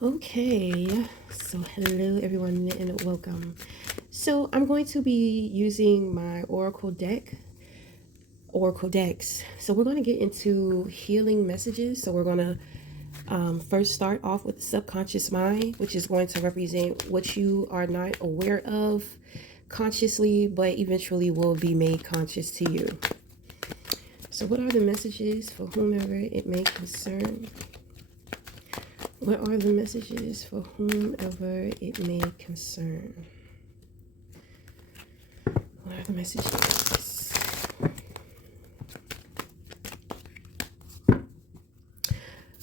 Okay, so hello everyone and welcome. So I'm going to be using my Oracle decks. So we're going to get into healing messages. So we're going to first start off with the subconscious mind, which is going to represent what you are not aware of consciously, but eventually will be made conscious to you. So what are the messages for whomever it may concern? What are the messages for whomever it may concern? What are the messages?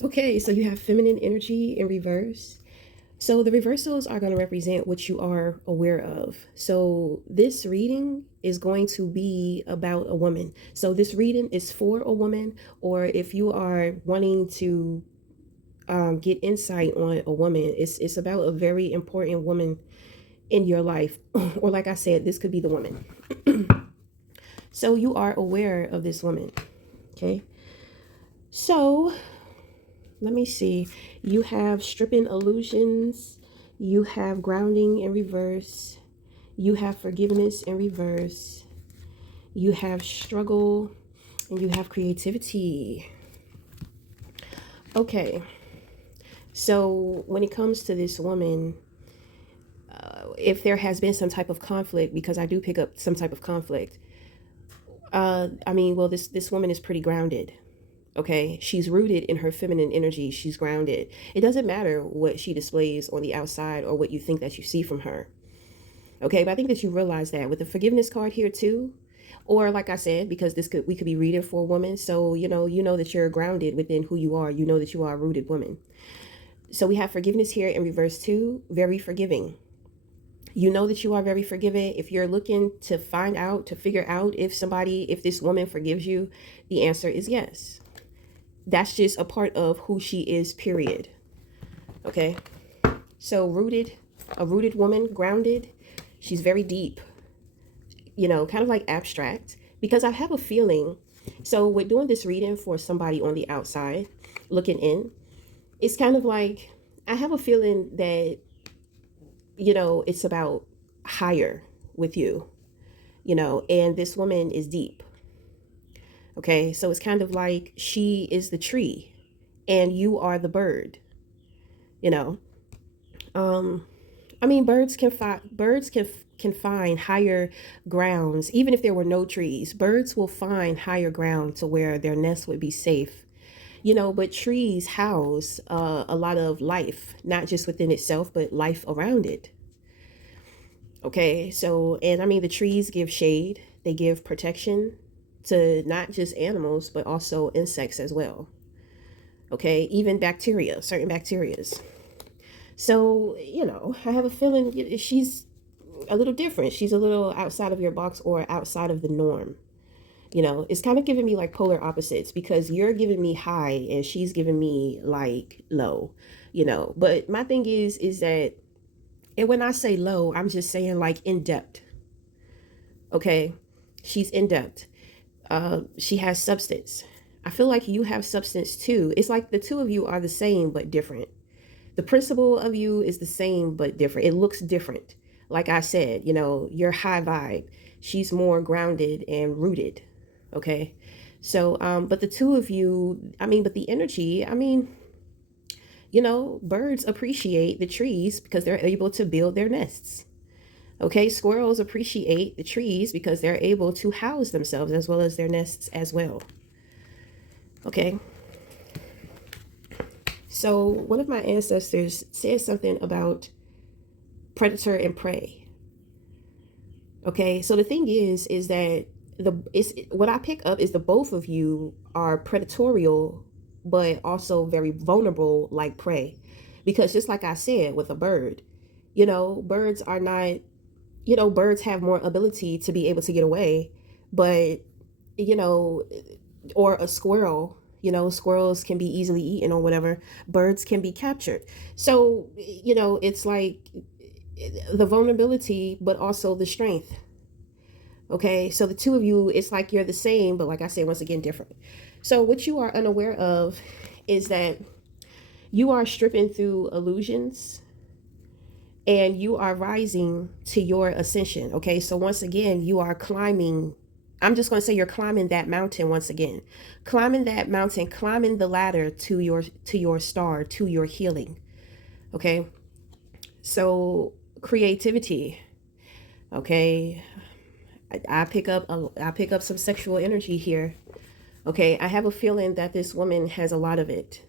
Okay, so you have feminine energy in reverse. So the reversals are going to represent what you are aware of. So this reading is going to be about a woman. So this reading is for a woman, or if you are wanting to get insight on a woman, it's about a very important woman in your life. Or like I said, this could be the woman. So you are aware of this woman. Okay. So let me see. You have stripping illusions. You have grounding in reverse. You have forgiveness in reverse. You have struggle. And you have creativity. Okay. So when it comes to this woman, if there has been some type of conflict, because I do pick up some type of conflict, this woman is pretty grounded. Okay, she's rooted in her feminine energy. She's grounded. It doesn't matter what she displays on the outside or what you think that you see from her. Okay, but I think that you realize that with the forgiveness card here too, or like I said, because we could be reading for a woman. So you know that you're grounded within who you are. You know that you are a rooted woman. So we have forgiveness here in reverse too. Very forgiving. You know that you are very forgiving. If you're looking to figure out if this woman forgives you, the answer is yes. That's just a part of who she is, period. Okay. So a rooted woman, grounded. She's very deep, kind of like abstract, because I have a feeling. So with doing this reading for somebody on the outside looking in, it's kind of like I have a feeling that, it's about higher with you, and this woman is deep. Okay. So it's kind of like she is the tree and you are the bird, you know. Um, birds can find higher grounds even if there were no trees. Birds will find higher ground to where their nest would be safe. But trees house a lot of life, not just within itself, but life around it. Okay, so and the trees give shade, they give protection to not just animals, but also insects as well. Okay, even bacteria, certain bacterias. So, I have a feeling she's a little different. She's a little outside of your box or outside of the norm. It's kind of giving me like polar opposites because you're giving me high and she's giving me like low, But my thing is that, and when I say low, I'm just saying like in depth. Okay. She's in depth. She has substance. I feel like you have substance too. It's like the two of you are the same but different. The principle of you is the same but different. It looks different. Like I said, you're high vibe. She's more grounded and rooted. Okay. So, but the two of you, but the energy, birds appreciate the trees because they're able to build their nests. Okay. Squirrels appreciate the trees because they're able to house themselves as well as their nests as well. Okay. So, one of my ancestors said something about predator and prey. Okay, so the thing is that what I pick up is the both of you are predatorial, but also very vulnerable like prey, because just like I said with a bird, birds are not, birds have more ability to be able to get away, but you know, or a squirrel. Squirrels can be easily eaten or whatever. Birds can be captured. So, it's like the vulnerability, but also the strength. Okay, so the two of you, it's like you're the same, but like I said, once again, different. So what you are unaware of is that You are stripping through illusions and you are rising to your ascension. Okay, so once again, you are climbing. I'm just going to say you're climbing that mountain once again. Climbing that mountain, climbing the ladder to your star, to your healing. Okay? So creativity, okay? I pick up some sexual energy here. Okay? I have a feeling that this woman has a lot of it.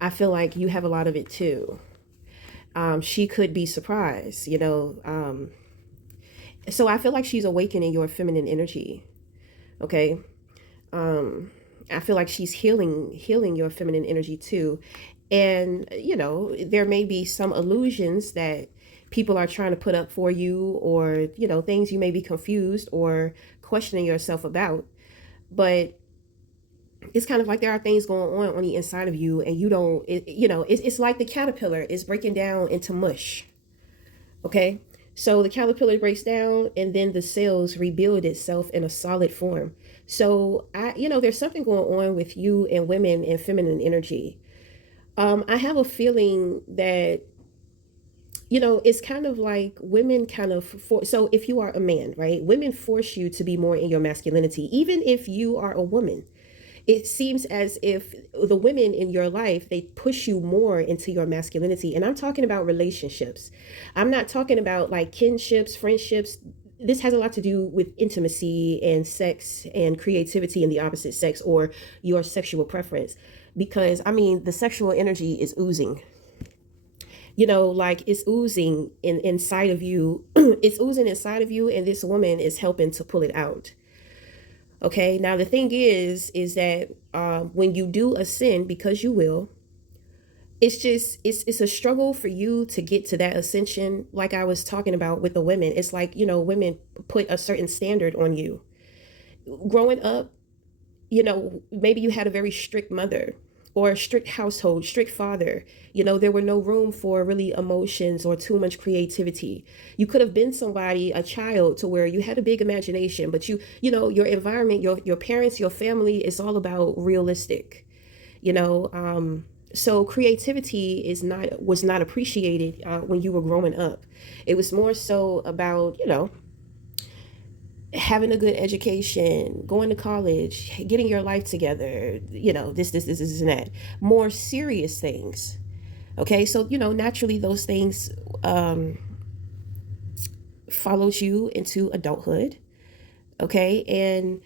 I feel like you have a lot of it too. She could be surprised, you know. So I feel like she's awakening your feminine energy. Okay. um I feel like she's healing your feminine energy too. And you know, there may be some illusions that people are trying to put up for you, or you know, things you may be confused or questioning yourself about. But it's kind of like there are things going on the inside of you, and you don't you know, it's like the caterpillar is breaking down into mush. Okay. So the caterpillar breaks down and then the cells rebuild itself in a solid form. So you know, there's something going on with you and women and feminine energy. I have a feeling that, you know, it's kind of like women kind of so if you are a man, right? Women force you to be more in your masculinity, even if you are a woman. It seems as if the women in your life, they push you more into your masculinity. And I'm talking about relationships. I'm not talking about like kinships, friendships. This has a lot to do with intimacy and sex and creativity in the opposite sex, or your sexual preference. Because I mean, the sexual energy is oozing, you know, like it's oozing inside of you. It's oozing inside of you, and this woman is helping to pull it out. Okay, now the thing is that when you do ascend, because you will, it's just it's a struggle for you to get to that ascension. Like I was talking about with the women, it's like, you know, women put a certain standard on you. Growing up, you know, maybe you had a very strict mother or a strict household, strict father. You know, there were no room for really emotions or too much creativity. You could have been somebody, a child, to where you had a big imagination, but you know, your environment, your parents, your family is all about realistic, you know. So creativity is not was not appreciated when you were growing up. It was more so about, you know, having a good education, going to college, getting your life together, you know, this, and that. More serious things. Okay, so, you know, naturally those things um, follows you into adulthood. Okay, and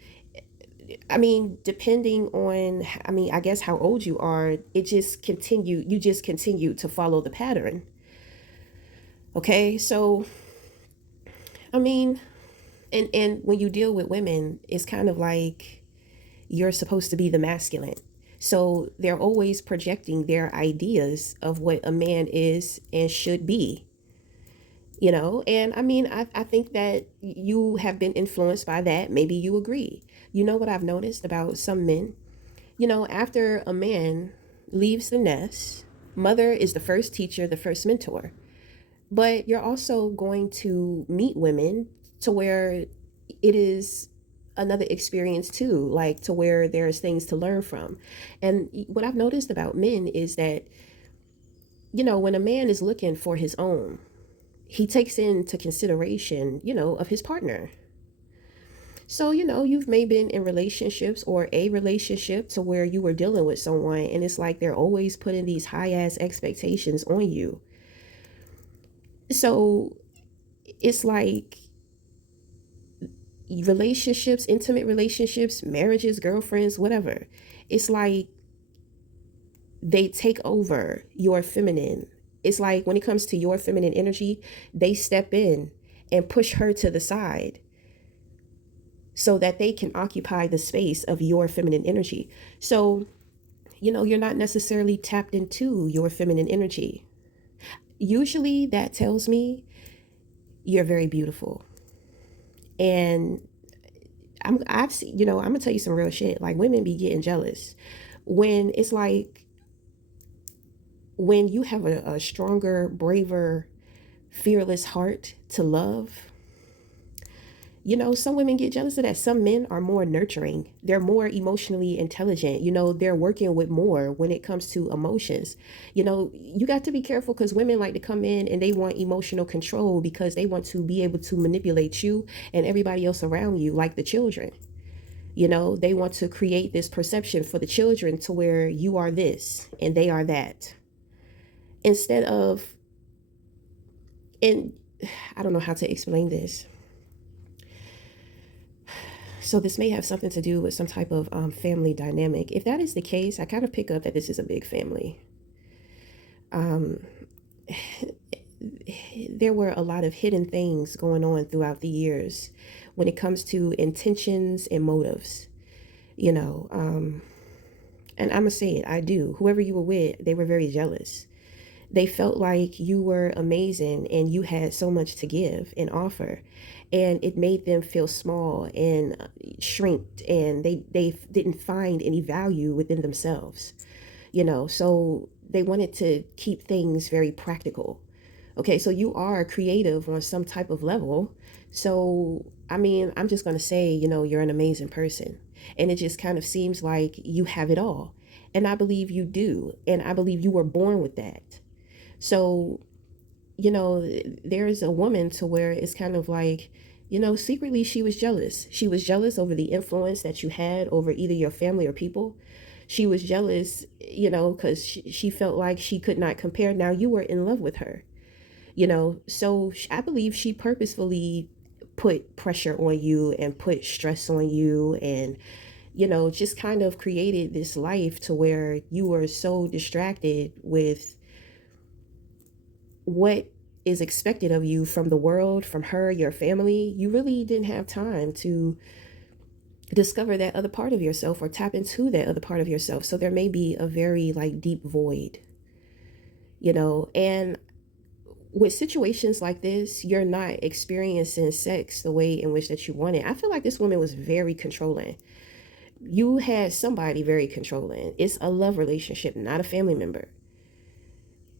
I mean, depending on, I mean, I guess how old you are, you just continue to follow the pattern. Okay, so, I mean, and when you deal with women, it's kind of like you're supposed to be the masculine. So they're always projecting their ideas of what a man is and should be, you know. And I mean, I think that you have been influenced by that. Maybe you agree. You know what I've noticed about some men? You know, after a man leaves the nest, mother is the first teacher, the first mentor. But you're also going to meet women to where it is another experience too, like to where there's things to learn from. And what I've noticed about men is that, you know, when a man is looking for his own, he takes into consideration, you know, of his partner. So, you know, you've maybe been in relationships or a relationship to where you were dealing with someone, and it's like they're always putting these high ass expectations on you. So it's like relationships, intimate relationships, marriages, girlfriends, whatever. It's like they take over your feminine. It's like when it comes to your feminine energy, they step in and push her to the side so that they can occupy the space of your feminine energy. So, you know, you're not necessarily tapped into your feminine energy. Usually that tells me you're very beautiful. And I've seen, you know, I'm gonna tell you some real shit. Like women be getting jealous when it's like when you have a stronger, braver, fearless heart to love. Some women get jealous of that. Some men are more nurturing. They're more emotionally intelligent. They're working with more when it comes to emotions. You got to be careful because women like to come in and they want emotional control because they want to be able to manipulate you and everybody else around you, like the children. They want to create this perception for the children to where you are this and they are that. Instead of, and I don't know how to explain this. So this may have something to do with some type of family dynamic. If that is the case, I kind of pick up that this is a big family. There were a lot of hidden things going on throughout the years when it comes to intentions and motives, and I'm going to say it, I do. Whoever you were with, they were very jealous. They felt like you were amazing and you had so much to give and offer. And it made them feel small and shrinked, and they didn't find any value within themselves, so they wanted to keep things very practical. Okay, so you are creative on some type of level. So, I mean, I'm just going to say, you're an amazing person. And it just kind of seems like you have it all. And I believe you do. And I believe you were born with that. So, there's a woman to where it's kind of like, secretly she was jealous. She was jealous over the influence that you had over either your family or people. She was jealous, because she felt like she could not compare. Now you were in love with her, so I believe she purposefully put pressure on you and put stress on you and, just kind of created this life to where you were so distracted with what is expected of you from the world, from her, your family. You really didn't have time to discover that other part of yourself or tap into that other part of yourself. So there may be a very like deep void, and with situations like this, you're not experiencing sex the way in which that you want it. I feel like this woman was very controlling. You had somebody very controlling. It's a love relationship, not a family member.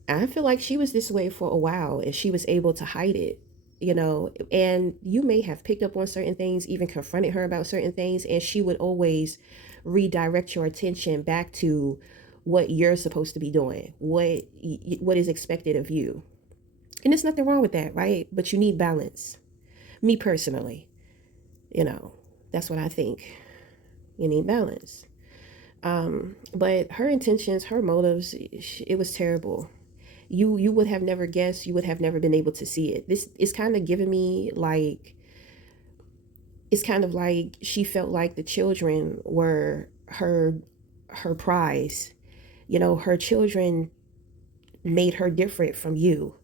I feel like she was this way for a while and she was able to hide it, and you may have picked up on certain things, even confronted her about certain things, and she would always redirect your attention back to what you're supposed to be doing, what is expected of you. And there's nothing wrong with that, right? But you need balance. Me personally, that's what I think. You need balance. But her intentions, her motives, it was terrible. You would have never guessed, you would have never been able to see it. This is kind of giving me like, it's kind of like she felt like the children were her prize. Her children made her different from you.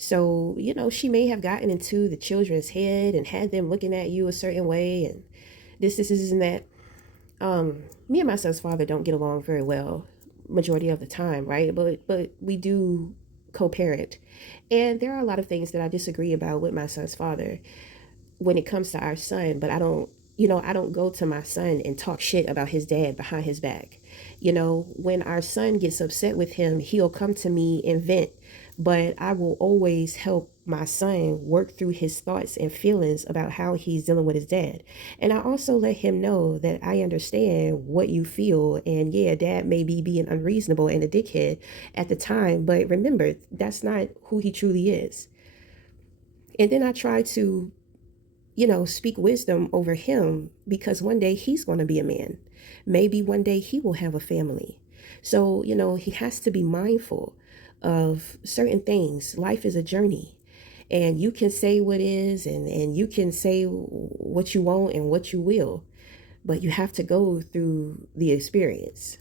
So, she may have gotten into the children's head and had them looking at you a certain way and this and that. Me and my son's father don't get along very well majority of the time, right? But we do co-parent. And there are a lot of things that I disagree about with my son's father when it comes to our son, but I don't go to my son and talk shit about his dad behind his back. When our son gets upset with him, he'll come to me and vent, but I will always help my son work through his thoughts and feelings about how he's dealing with his dad. And I also let him know that I understand what you feel. And yeah, dad may be being unreasonable and a dickhead at the time, but remember, that's not who he truly is. And then I try to speak wisdom over him because one day he's going to be a man. Maybe one day he will have a family. So, he has to be mindful of certain things. Life is a journey. And you can say what is and you can say what you want and what you will. But you have to go through the experience.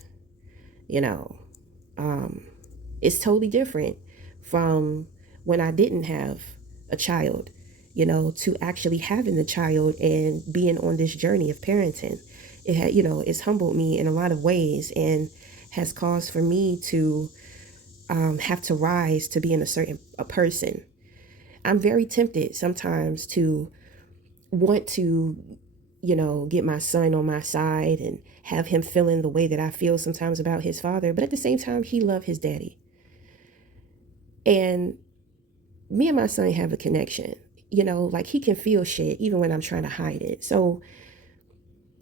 It's totally different from when I didn't have a child, to actually having the child and being on this journey of parenting. It had, it's humbled me in a lot of ways and has caused for me to have to rise to being a person. I'm very tempted sometimes to want to, get my son on my side and have him feeling the way that I feel sometimes about his father. But at the same time, he loved his daddy. And me and my son have a connection. like he can feel shit even when I'm trying to hide it. So,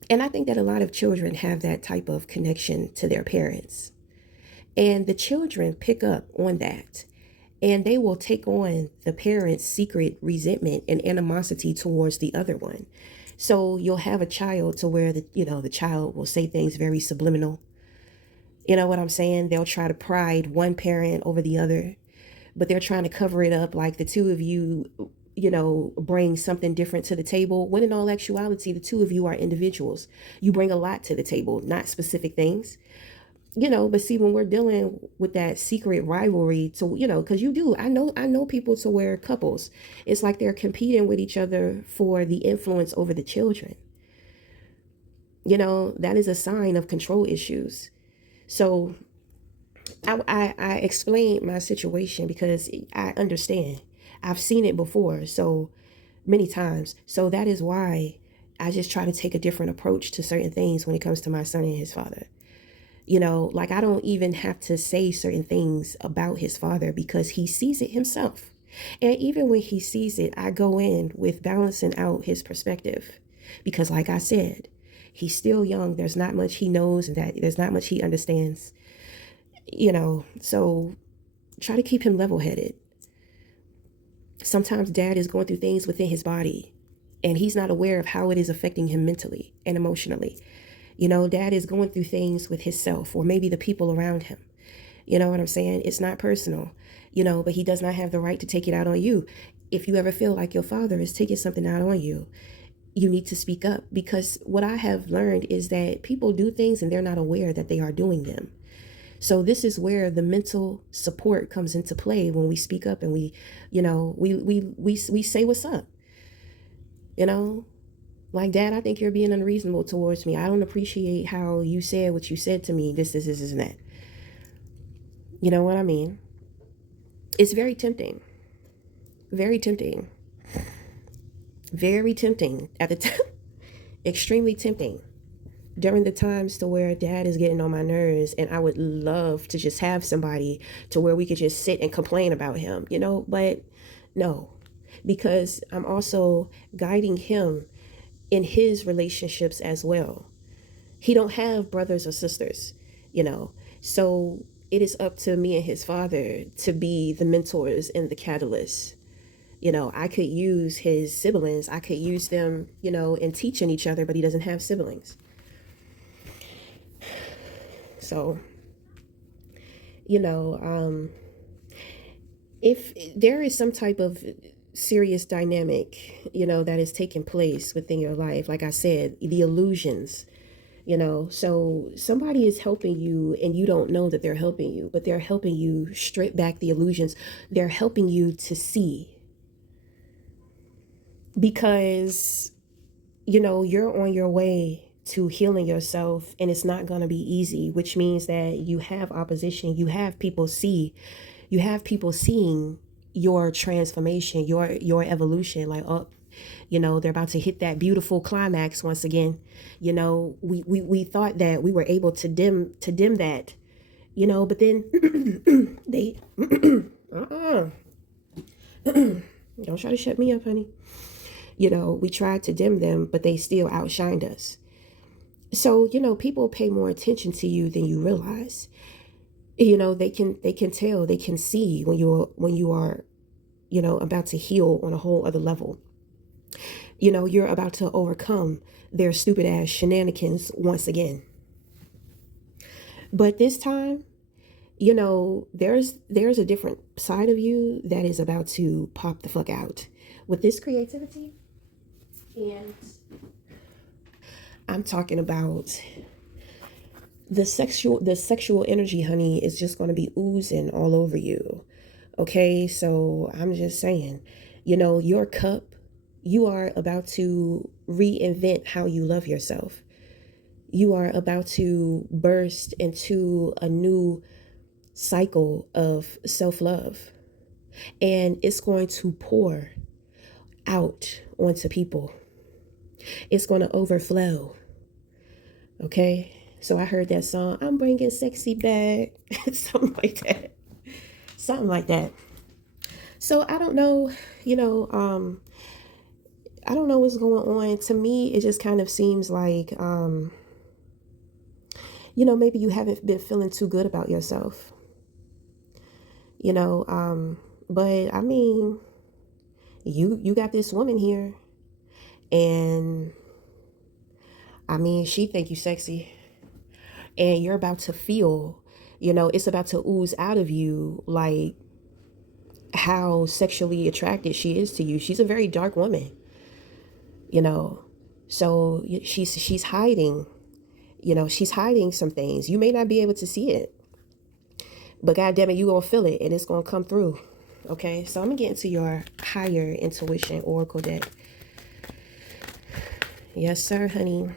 and I think that a lot of children have that type of connection to their parents. And the children pick up on that. And they will take on the parent's secret resentment and animosity towards the other one. So you'll have a child to where the child will say things very subliminal. You know what I'm saying? They'll try to pride one parent over the other, but they're trying to cover it up like the two of you, bring something different to the table. When in all actuality, the two of you are individuals. You bring a lot to the table, not specific things. But see, when we're dealing with that secret rivalry, to because I know people to where couples, it's like they're competing with each other for the influence over the children. That is a sign of control issues. So I explained my situation because I understand. I've seen it before, so many times. So that is why I just try to take a different approach to certain things when it comes to my son and his father. Like I don't even have to say certain things about his father because he sees it himself. And even when he sees it, I go in with balancing out his perspective. Because like I said, he's still young. There's not much he knows and that there's not much he understands. So try to keep him level-headed. Sometimes dad is going through things within his body and he's not aware of how it is affecting him mentally and emotionally. Dad is going through things with himself or maybe the people around him. You know what I'm saying? It's not personal, but he does not have the right to take it out on you. If you ever feel like your father is taking something out on you, you need to speak up, because what I have learned is that people do things and they're not aware that they are doing them. So this is where the mental support comes into play when we speak up and we say what's up. Like, Dad, I think you're being unreasonable towards me. I don't appreciate how you said what you said to me. This, and that. You know what I mean? It's very tempting. Very tempting. Very tempting at the time. Extremely tempting. During the times to where dad is getting on my nerves and I would love to just have somebody to where we could just sit and complain about him, but no, because I'm also guiding him in his relationships as well. He don't have brothers or sisters, so it is up to me and his father to be the mentors and the catalysts. I could use his siblings. I could use them, in teaching each other, but he doesn't have siblings. So, if there is some type of serious dynamic, that is taking place within your life, like I said, the illusions, so somebody is helping you and you don't know that they're helping you, but they're helping you strip back the illusions. They're helping you to see, because, you're on your way to healing yourself and it's not going to be easy, which means that you have opposition. You have people seeing your transformation, your evolution, like, oh, they're about to hit that beautiful climax once again. We thought that we were able to dim that, but then they don't try to shut me up, honey. We tried to dim them, but they still outshined us. So, people pay more attention to you than you realize. They can tell, they can see when you are, about to heal on a whole other level. You're about to overcome their stupid ass shenanigans once again. But this time, there's a different side of you that is about to pop the fuck out with this creativity. And I'm talking about the sexual energy, honey, is just going to be oozing all over you. Okay, so I'm just saying, your cup, you are about to reinvent how you love yourself. You are about to burst into a new cycle of self-love, and it's going to pour out onto people. It's going to overflow. Okay, so I heard that song, I'm bringing sexy back. Something like that. So I don't know, you know, I don't know what's going on. To me, it just kind of seems like, maybe you haven't been feeling too good about yourself, you know. But I mean, you got this woman here, and I mean, she think you sexy, and you're about to feel, it's about to ooze out of you, like how sexually attracted she is to you. She's a very dark woman, you know. So she's hiding, she's hiding some things. You may not be able to see it, but God damn it, you gonna feel it and it's gonna come through. Okay, so I'm gonna get into your higher intuition oracle deck. Yes, sir, honey.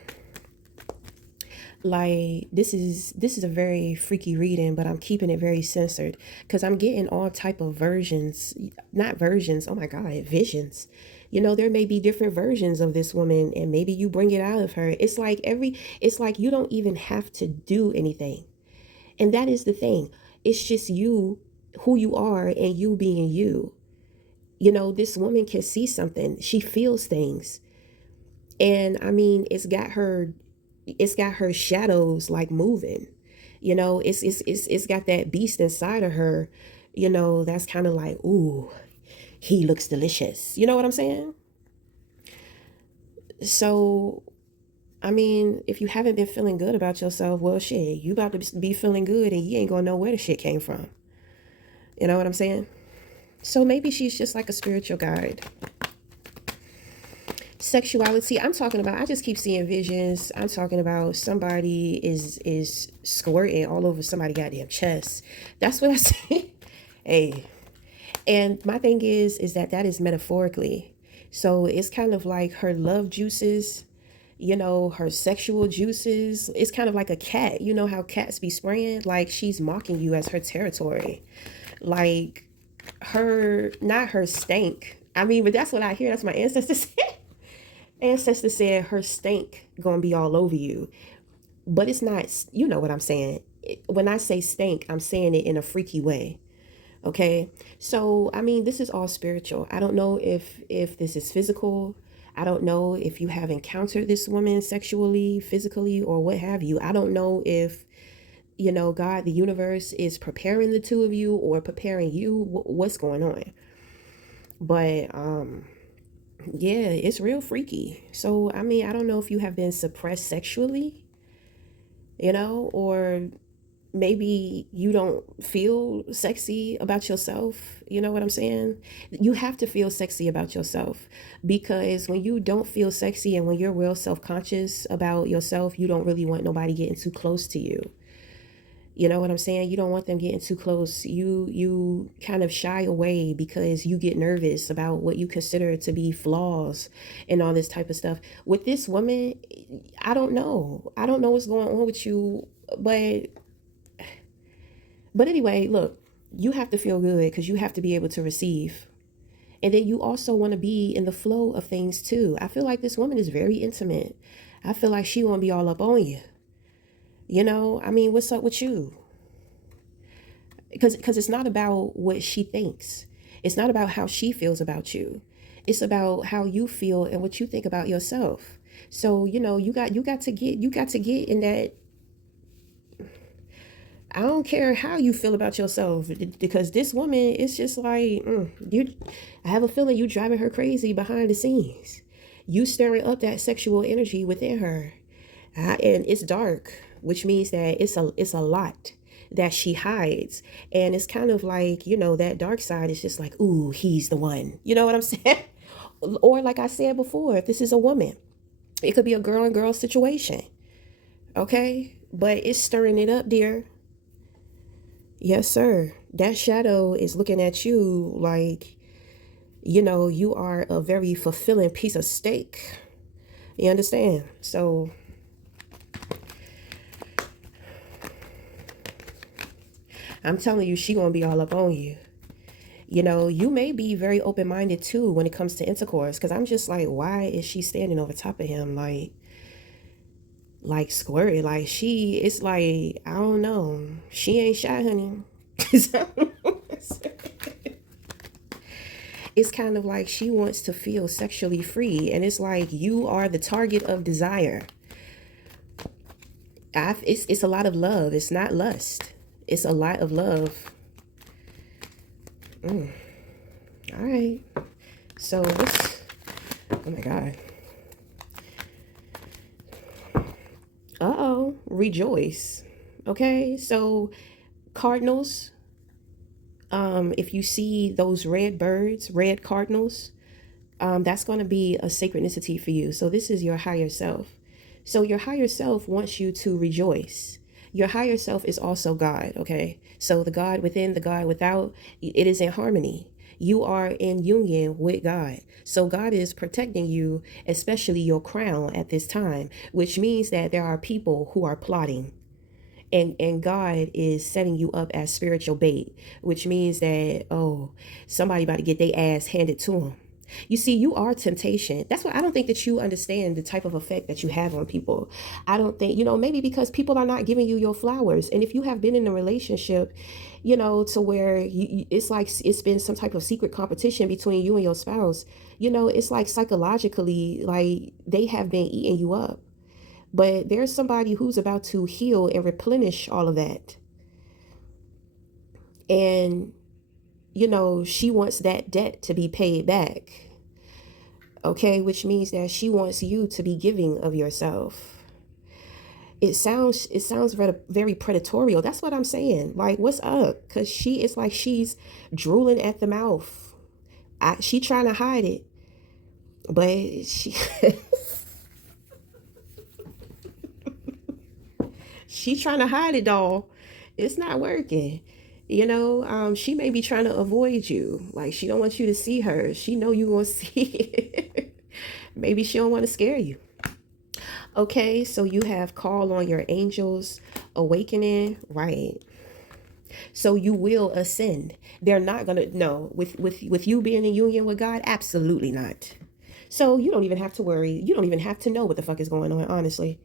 Like this is a very freaky reading, but I'm keeping it very censored because I'm getting all type of versions, not versions, oh my god, visions. There may be different versions of this woman, and maybe you bring it out of her. It's like you don't even have to do anything. And that is the thing. It's just you, who you are, and you being you. This woman can see something. She feels things. And I mean, it's got her shadows like moving. It's got that beast inside of her, that's kind of like, ooh, he looks delicious. You know what I'm saying? So I mean, if you haven't been feeling good about yourself, well, shit, you about to be feeling good and you ain't gonna know where the shit came from. You know what I'm saying? So maybe she's just like a spiritual guide. Sexuality, I'm talking about, I just keep seeing visions. I'm talking about somebody is squirting all over somebody's goddamn chest. That's what I see. Hey. And my thing is that is metaphorically. So it's kind of like her love juices, her sexual juices. It's kind of like a cat. You know how cats be spraying? Like she's mocking you as her territory. Like not her stank. I mean, but that's what I hear. That's my ancestors say. Ancestors said her stank gonna be all over you. But it's not, you know what I'm saying. When I say stank, I'm saying it in a freaky way. Okay, so I mean, this is all spiritual. I don't know if this is physical. I don't know if you have encountered this woman sexually, physically, or what have you. I don't know if God, the universe, is preparing the two of you or preparing you. What's going on? But yeah, it's real freaky. So I mean, I don't know if you have been suppressed sexually, or maybe you don't feel sexy about yourself. You know what I'm saying? You have to feel sexy about yourself, because when you don't feel sexy and when you're real self-conscious about yourself, you don't really want nobody getting too close to you. You know what I'm saying? You don't want them getting too close. You kind of shy away because you get nervous about what you consider to be flaws and all this type of stuff. With this woman, I don't know. I don't know what's going on with you, but anyway, look, you have to feel good because you have to be able to receive. And then you also want to be in the flow of things too. I feel like this woman is very intimate. I feel like she won't be all up on you. I mean, what's up with you? Because it's not about what she thinks. It's not about how she feels about you. It's about how you feel and what you think about yourself. So, you got to get in that. I don't care how you feel about yourself, because this woman is just like, you. I have a feeling you driving her crazy behind the scenes. You stirring up that sexual energy within her, and it's dark, which means that it's a lot that she hides, and it's kind of like, that dark side is just like, ooh, he's the one. You know what I'm saying? Or like I said before, if this is a woman, it could be a girl and girl situation. Okay, but it's stirring it up, dear. Yes, sir. That shadow is looking at you like, you are a very fulfilling piece of steak. You understand? So I'm telling you, she gonna be all up on you. You may be very open-minded too when it comes to intercourse, because I'm just like, why is she standing over top of him like squirty? Like it's like, I don't know. She ain't shy, honey. it's kind of like she wants to feel sexually free, and it's like you are the target of desire. It's a lot of love. It's not lust. It's a lot of love. All right. So this, oh my God. Uh-oh, rejoice. Okay, so cardinals, if you see those red birds, red cardinals, that's going to be a sacrednicity for you. So this is your higher self. So your higher self wants you to rejoice. Your higher self is also God, okay? So the God within, the God without, it is in harmony. You are in union with God. So God is protecting you, especially your crown at this time, which means that there are people who are plotting. And God is setting you up as spiritual bait, which means that, oh, somebody about to get their ass handed to them. You see, you are temptation. That's why I don't think that you understand the type of effect that you have on people. I don't think, maybe because people are not giving you your flowers. And if you have been in a relationship, to where it's like it's been some type of secret competition between you and your spouse, it's like psychologically, like they have been eating you up. But there's somebody who's about to heal and replenish all of that. And, she wants that debt to be paid back. Okay, which means that she wants you to be giving of yourself. It sounds very, very predatorial. That's what I'm saying. Like, what's up? Because it's like she's drooling at the mouth. She trying to hide it. But she... she's trying to hide it, doll. It's not working. She may be trying to avoid you. Like, she don't want you to see her. She know you gonna see it. Maybe she don't want to scare you. Okay, so you have call on your angels, awakening, right? So you will ascend. They're not gonna, no, with you being in union with God, absolutely not. So you don't even have to worry. You don't even have to know what the fuck is going on, honestly.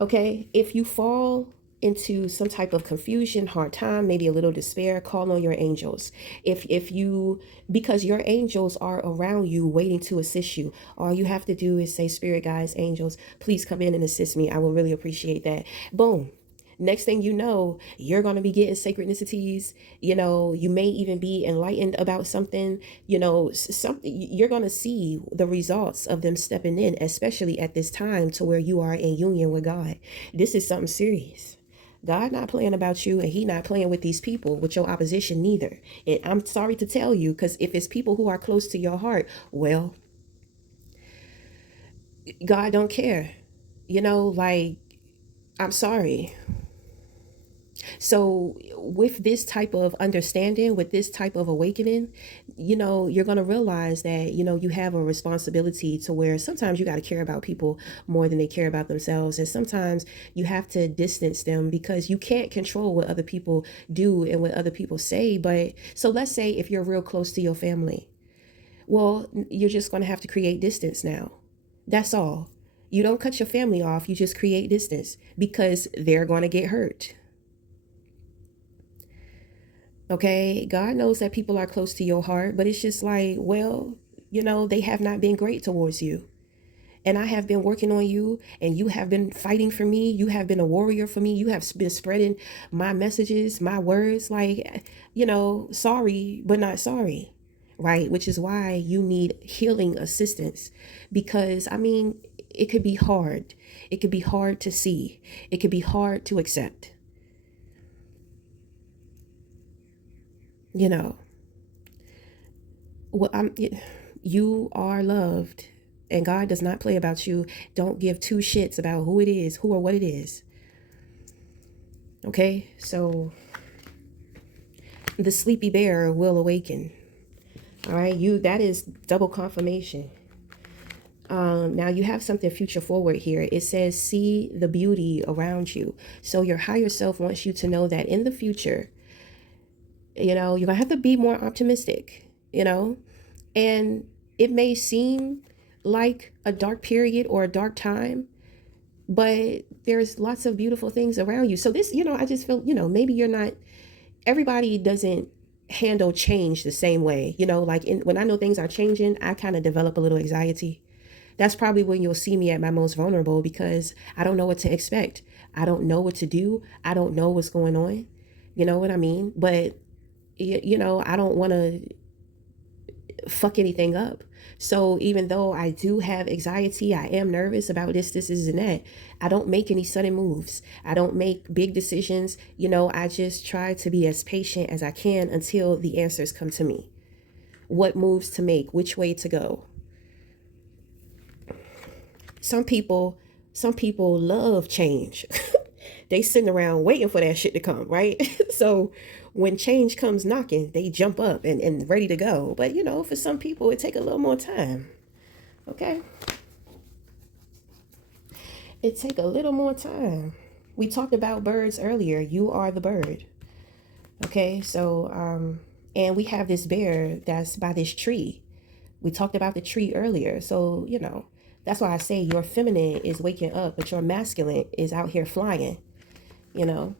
Okay, if you fall into some type of confusion, hard time, maybe a little despair, call on your angels. If you, because your angels are around you waiting to assist you. All you have to do is say, spirit guides, angels, please come in and assist me. I will really appreciate that. Boom. Next thing you know, you're going to be getting synchronicities. You may even be enlightened about something. You're going to see the results of them stepping in, especially at this time to where you are in union with God. This is something serious. God not playing about you, and he not playing with these people, with your opposition neither. And I'm sorry to tell you, because if it's people who are close to your heart, well, God don't care. Like, I'm sorry. So with this type of understanding, with this type of awakening, you're going to realize that, you have a responsibility to where sometimes you got to care about people more than they care about themselves. And sometimes you have to distance them because you can't control what other people do and what other people say. But so let's say if you're real close to your family, well, you're just going to have to create distance now. That's all. You don't cut your family off. You just create distance because they're going to get hurt. Okay, God knows that people are close to your heart, but it's just like, well, they have not been great towards you. And I have been working on you, and you have been fighting for me. You have been a warrior for me. You have been spreading my messages, my words, like, sorry, but not sorry, right? Which is why you need healing assistance, because, it could be hard. It could be hard to see. It could be hard to accept. Well, you are loved, and God does not play about you. Don't give two shits about who it is, who or what it is. Okay, so the sleepy bear will awaken. All right, that is double confirmation. Now you have something future forward here. It says, see the beauty around you. So your higher self wants you to know that in the future, you're going to have to be more optimistic, and it may seem like a dark period or a dark time, but there's lots of beautiful things around you. So this, I just feel, maybe you're not, everybody doesn't handle change the same way. Like when I know things are changing, I kind of develop a little anxiety. That's probably when you'll see me at my most vulnerable, because I don't know what to expect. I don't know what to do. I don't know what's going on. You know what I mean? But, I don't want to fuck anything up. So even though I do have anxiety, I am nervous about this, and that. I don't make any sudden moves. I don't make big decisions. I just try to be as patient as I can until the answers come to me. What moves to make, which way to go. Some people love change. They sitting around waiting for that shit to come, right? So when change comes knocking, they jump up and ready to go. But for some people, it take a little more time. Okay? It take a little more time. We talked about birds earlier. You are the bird. Okay? So, and we have this bear that's by this tree. We talked about the tree earlier. So, that's why I say your feminine is waking up, but your masculine is out here flying. You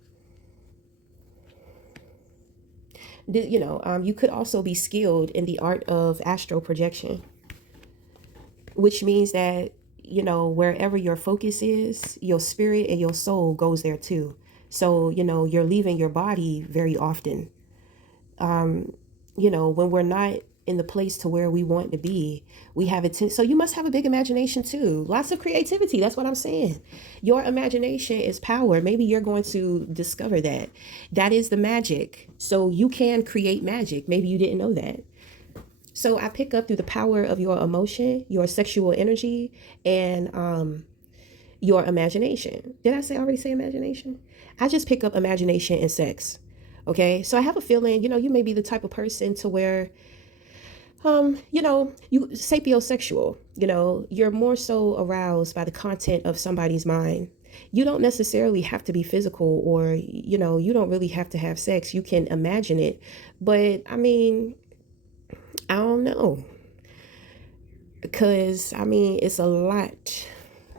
could also be skilled in the art of astral projection, which means that, wherever your focus is, your spirit and your soul goes there too. So, you're leaving your body very often. When we're not in the place to where we want to be, we have it. So you must have a big imagination too. Lots of creativity. That's what I'm saying. Your imagination is power. Maybe you're going to discover that. That is the magic. So you can create magic. Maybe you didn't know that. So I pick up through the power of your emotion, your sexual energy, and your imagination. Did I already say imagination? I just pick up imagination and sex. Okay. So I have a feeling, you may be the type of person to where you sapiosexual, you're more so aroused by the content of somebody's mind. You don't necessarily have to be physical, or, you don't really have to have sex. You can imagine it. But I mean, I don't know. Because it's a lot.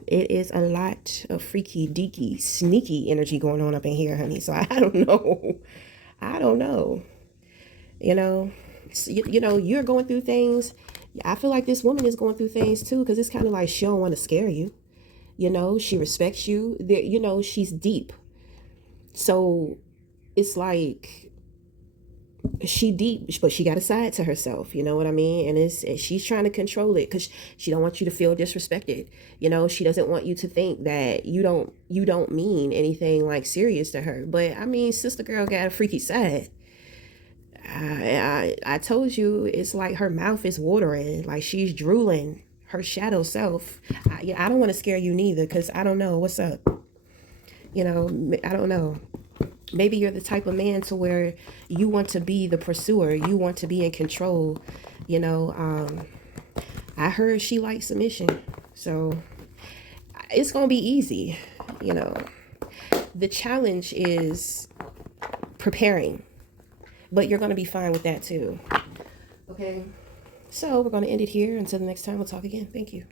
It is a lot of freaky deaky, sneaky energy going on up in here, honey. So I don't know. I don't know. You're going through things. I feel like this woman is going through things too, because it's kind of like she don't want to scare you. She respects you. She's deep. So it's like she deep, but she got a side to herself. You know what I mean? And she's trying to control it because she don't want you to feel disrespected. She doesn't want you to think that you don't mean anything like serious to her. But sister girl got a freaky side. I told you, it's like her mouth is watering, like she's drooling her shadow self. I don't want to scare you neither, because I don't know what's up. I don't know. Maybe you're the type of man to where you want to be the pursuer. You want to be in control. I heard she likes submission. So it's going to be easy. The challenge is preparing. But you're going to be fine with that too. Okay. So we're going to end it here. Until the next time, we'll talk again. Thank you.